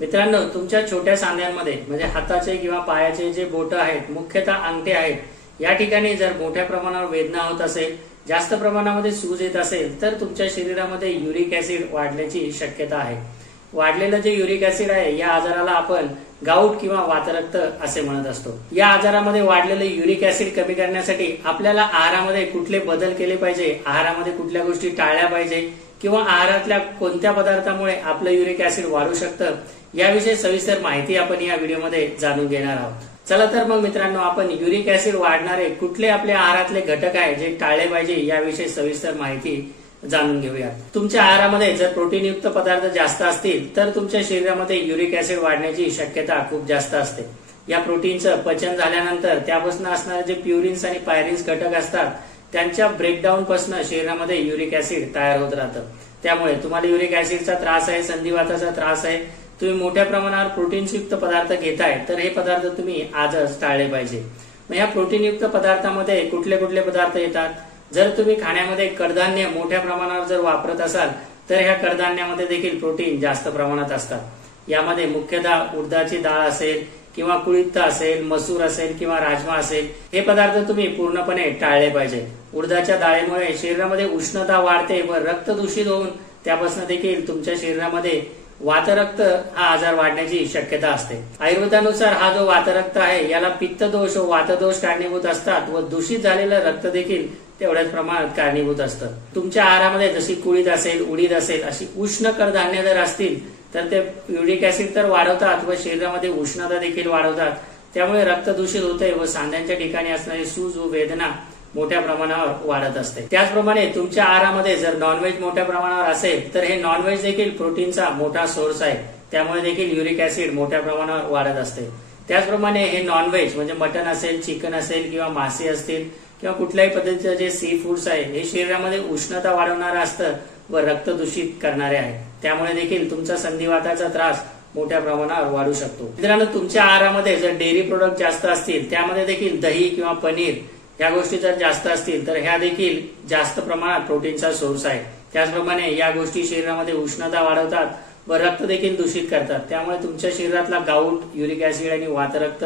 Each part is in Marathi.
मित्रांनो, तुमच्या छोट्या सांध्यांमध्ये म्हणजे हाताचे किंवा पायाचे जे बोट आहेत, मुख्यतः अंगठे आहेत, या ठिकाणी जर मोठ्या प्रमाणावर वेदना होत असेल, जास्त प्रमाणामध्ये सूज येत असेल, तर तुमच्या शरीरामध्ये युरिक ऍसिड वाढण्याची शक्यता आहे। वाढलेलं जे युरिक ऍसिड आहे, या आजाराला आपण गाऊट किंवा वातरक्त असे म्हणत असतो। या आजारामध्ये वाढलेलं युरिक ऍसिड कमी करण्यासाठी आपल्याला आहारामध्ये कुठले बदल केले पाहिजे, आहारामध्ये कुठल्या गोष्टी टाळल्या पाहिजे किंवा आहारातल्या कोणत्या पदार्थामुळे आपलं युरिक ऍसिड वाढू शकतं, याविषयी सविस्तर माहिती आपण या व्हिडिओमध्ये जाणून घेणार आहोत। चला तर मग मित्रांनो, आपण युरिक ऍसिड वाढणारे कुठले आपल्या आहारातले घटक आहे जे टाळले पाहिजे, याविषयी सविस्तर माहिती जाणून घेऊया। तुमच्या आहारामध्ये जर प्रोटीनयुक्त पदार्थ जास्त असतील तर तुमच्या शरीरामध्ये युरिक ऍसिड वाढण्याची शक्यता खूप जास्त असते। या प्रोटीनचं पचन झाल्यानंतर त्यापासून असणारे जे प्युरिन्स आणि पायरिन्स घटक असतात, त्यांच्या ब्रेकडाऊन पासून शरीरामध्ये युरिक ऍसिड तयार होत राहतं। त्यामुळे तुम्हाला युरिक ऍसिडचा त्रास आहे, संधिवाताचा त्रास आहे, तुम्ही मोठ्या प्रमाणावर प्रोटीनयुक्त पदार्थ घेताय, तर हे पदार्थ तुम्ही आजच टाळले पाहिजे। मग या प्रोटीनयुक्त पदार्थामध्ये कुठले कुठले पदार्थ येतात? जर तुम्ही खाण्यामध्ये कडधान्य मोठ्या प्रमाणावर जर वापरत असाल, तर ह्या कडधान्यामध्ये देखील प्रोटीन जास्त प्रमाणात असतात। यामध्ये मुख्यतः उडदाची डाळ असेल किंवा कुळिथ असेल, मसूर असेल किंवा राजमा असेल, हे पदार्थ तुम्ही पूर्णपणे टाळले पाहिजे। उडदाच्या डाळीमुळे शरीरामध्ये उष्णता वाढते व रक्त दूषित होऊन त्यापासून देखील तुमच्या शरीरामध्ये वातरक्त हा आजार वाढण्याची शक्यता असते। आयुर्वेदानुसार हा जो वातरक्त आहे, याला पित्त दोष व वातदोष कारणीभूत असतात व दूषित झालेलं रक्त देखील तेवढ्याच प्रमाणात कारणीभूत असतं। तुमच्या आहारामध्ये जशी कुळीथ असेल, उडीद असेल, अशी उष्ण कडधान्य जर असतील तर ते युरिक ऍसिड तर वाढवतात व शरीरामध्ये उष्णता देखील वाढवतात। त्यामुळे रक्त दूषित होते व सांध्यांच्या ठिकाणी असणारी सूज व वेदना मोठ्या प्रमाणावर वाढत असते। त्याचप्रमाणे तुमच्या आहारामध्ये जर नॉनव्हेज मोठ्या प्रमाणावर असेल, तर हे नॉनव्हेज देखील प्रोटीनचा मोठा सोर्स आहे, त्यामुळे देखील युरिक ऍसिड मोठ्या प्रमाणावर वाढत असते। त्याचप्रमाणे हे नॉनव्हेज म्हणजे मटन असेल, चिकन असेल किंवा मासे असतील किंवा कुठल्याही पद्धतीचं जे सी फूड्स आहे, हे शरीरामध्ये उष्णता वाढवणारं असतं व रक्त दूषित करणारे आहे, त्यामुळे देखील तुमचा संधिवाताचा त्रास मोठ्या प्रमाणावर वाढू शकतो। मित्रांनो, तुमच्या आहारामध्ये जर डेअरी प्रोडक्ट जास्त असतील, त्यामध्ये देखील दही किंवा पनीर या गोष्टी जर जास्त असतील, तर ह्या देखील जास्त प्रमाणात प्रोटीनचा सोर्स आहे। त्याचप्रमाणे या गोष्टी शरीरामध्ये उष्णता वाढवतात व रक्त देखील दूषित करतात, त्यामुळे तुमच्या शरीरातला गाऊट, युरिक ऍसिड आणि वातरक्त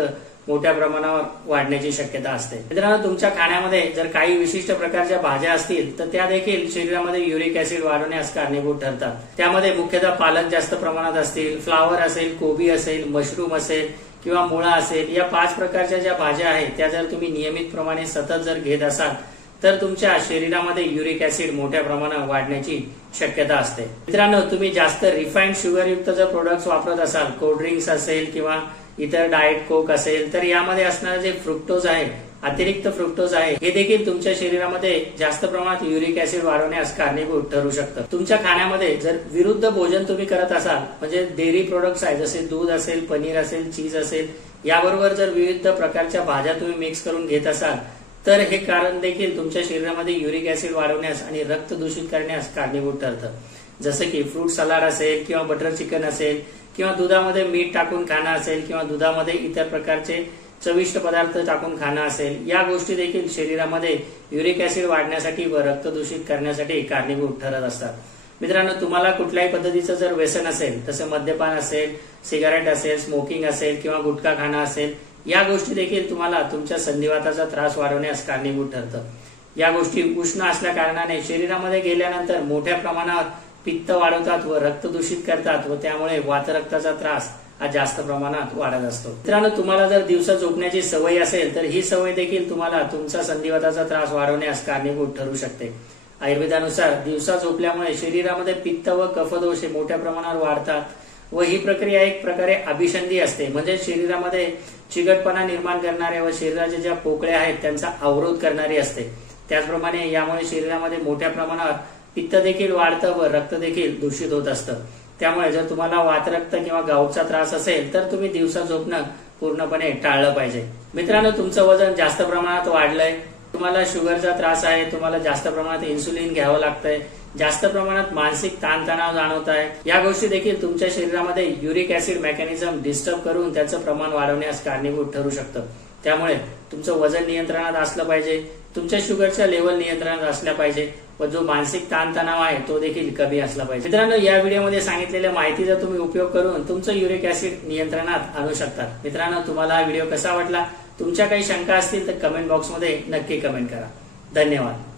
मोठ्या प्रमाणावर वाढण्याची शक्यता असते। मित्रांनो, तुमच्या खाण्यामध्ये जर काही विशिष्ट प्रकारच्या भाज्या असतील, तर त्या देखील शरीरामध्ये युरिक ऍसिड वाढवण्यास कारणीभूत ठरतात। त्यामध्ये मुख्यतः पालक जास्त प्रमाणात असतील, फ्लावर असेल, कोबी असेल, मशरूम असेल किंवा मुळा असेल, या 5 प्रकारच्या ज्या भाज्या आहेत, त्या जर तुम्ही नियमितप्रमाणे सतत जर घेत असाल, तर तुमच्या शरीरामध्ये युरिक ऍसिड मोठ्या प्रमाणात वाढण्याची शक्यता असते। मित्रांनो, तुम्ही जास्त रिफाईंड शुगरयुक्त जर प्रोडक्ट्स वापरत असाल, कोल्ड्रिंक्स असेल किंवा इतर डाएट कोक असेल, तर यामध्ये असणारे जे फ्रुक्टोज आहे, अतिरिक्त फ्रुक्टोज आहे, हे देखील तुमच्या शरीरामध्ये जास्त प्रमाणात युरिक ऍसिड वाढवण्यास कारणीभूत ठरू शकतं। तुमच्या खाण्यामध्ये जर विरुद्ध भोजन तुम्ही करत असाल, म्हणजे डेअरी प्रोडक्ट्स आहे, जसे दूध असेल, पनीर असेल, चीज असेल, याबरोबर जर विविध प्रकारच्या भाज्या तुम्ही मिक्स करून घेत असाल, तर हे कारण देखील तुमच्या शरीरामध्ये युरिक ऍसिड वाढवण्यास आणि रक्त दूषित करण्यास कारणीभूत ठरतं। जसं की फ्रूट सलाड असेल किंवा बटर चिकन असेल किंवा दुधामध्ये मीठ टाकून खाणं असेल किंवा दुधामध्ये इतर प्रकारचे चविष्ट पदार्थ टाकून खाणं असेल, या गोष्टी देखील शरीरामध्ये युरिक ऍसिड वाढण्यासाठी व रक्त दूषित करण्यासाठी कारणीभूत ठरत असतात। मित्रांनो, तुम्हाला कुठल्याही पद्धतीचं जर व्यसन असेल, तसं मद्यपान असेल, सिगारेट असेल, स्मोकिंग असेल किंवा गुटखा खाणं असेल, या गोष्टी देखील तुम्हाला तुमच्या संधिवाताचा त्रास वाढवण्यास कारणीभूत ठरतं। या गोष्टी उष्ण असल्या कारणाने शरीरामध्ये गेल्यानंतर मोठ्या प्रमाणावर पित्त वाढवतात व रक्त दूषित करतात व त्यामुळे वातरक्ताचा त्रास हा जास्त प्रमाणात वाढत असतो। मित्रांनो, तुम्हाला जर दिवसा झोपण्याची सवय असेल, तर ही सवय देखील तुम्हाला तुमचा संधिवाताचा त्रास वाढवण्यास कारणीभूत ठरू शकते। आयुर्वेदानुसार दिवसा झोपल्यामुळे शरीरामध्ये पित्त व कफदोष हे मोठ्या प्रमाणावर वाढतात व ही प्रक्रिया एक प्रकारे अभिसंधी असते, म्हणजे शरीरामध्ये चिकटपणा निर्माण करणारे व शरीराच्या ज्या पोकळ्या आहेत त्यांचा अवरोध करणारी असते। त्याचप्रमाणे यामुळे शरीरामध्ये मोठ्या प्रमाणावर पित्त देखील वाढतं व रक्त देखील दूषित होत असतं। त्यामुळे जर तुम्हाला वातरक्त किंवा गाऊटचा त्रास असेल, तर तुम्ही दिवसा झोपणं पूर्णपणे टाळलं पाहिजे। मित्रांनो, तुमचं वजन जास्त प्रमाणात वाढलंय, तुम्हाला शुगरचा त्रास आहे, तुम्हाला जास्त प्रमाणात इन्सुलिन घ्यावं लागतंय, जास्त प्रमाणात मानसिक ताणतणाव जाणवत आहे, या गोष्टी देखील तुमच्या शरीरामध्ये युरिक ऍसिड मेकॅनिझम डिस्टर्ब करून त्याचं प्रमाण वाढवण्यास कारणीभूत ठरू शकतं। त्यामुळे तुमचं वजन नियंत्रणात असलं पाहिजे, तुमच्या शुगरच्या लेवल नियंत्रणात असल्या पाहिजे व जो मानसिक ताणतणाव आहे तो देखील कमी असला पाहिजे. मित्रांनो, या व्हिडिओमध्ये सांगितलेल्या माहितीचा तुम्ही उपयोग करून तुमचं युरिक ऍसिड नियंत्रणात आणू शकतात. मित्रांनो, तुम्हाला हा व्हिडिओ कसा वाटला? तुमच्या काही शंका असतील तर कमेंट बॉक्समध्ये नक्की कमेंट करा. धन्यवाद.